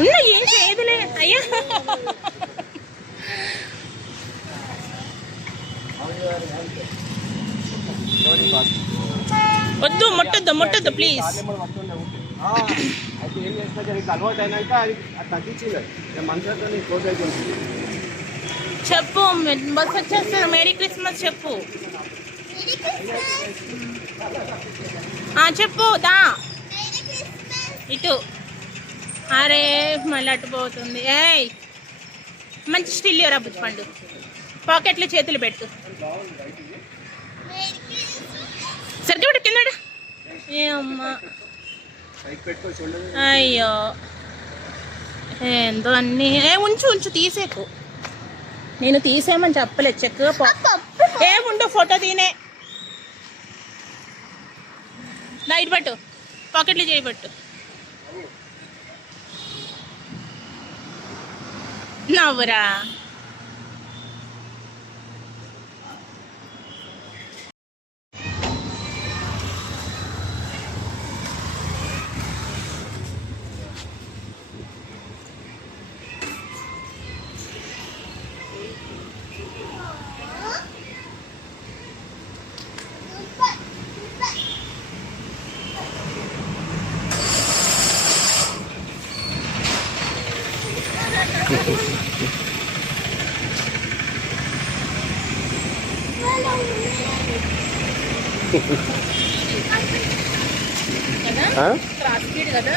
ఉన్నా ఏం చేయదులే అయ్యా. వద్దు ముట్టొద్దు ముట్టొద్దు ప్లీజ్. అయితే ఏం చేస్తా అలవాటు అయినాక అది తగ్గించింది మనసుతో క్లోజ్ అయిపోయింది. చెప్పు బస్ వచ్చేస్తారు. మేరీ క్రిస్మస్ చెప్పు. చెప్పు దా ఇటు. అరే మళ్ళీ అటు పోతుంది. ఏయ్ మంచి స్టిల్ ఇవ్వరా బుజ్జిపండు. పాకెట్లో చేతులు పెట్టు. సరిగ్గా పెట్టు కింద. ఏ అమ్మా అయ్యో ఏందో అన్నీ. ఉంచు ఉంచు తీసేకు. నేను తీసేయమని చెప్పలేదు. చక్కగా ఏముండో ఫోటో తీనే. లైట్ పట్టు. పాకెట్లు చేయబట్టు. నవ్వురా. కదా క్రాస్ స్పీడ్ కదా.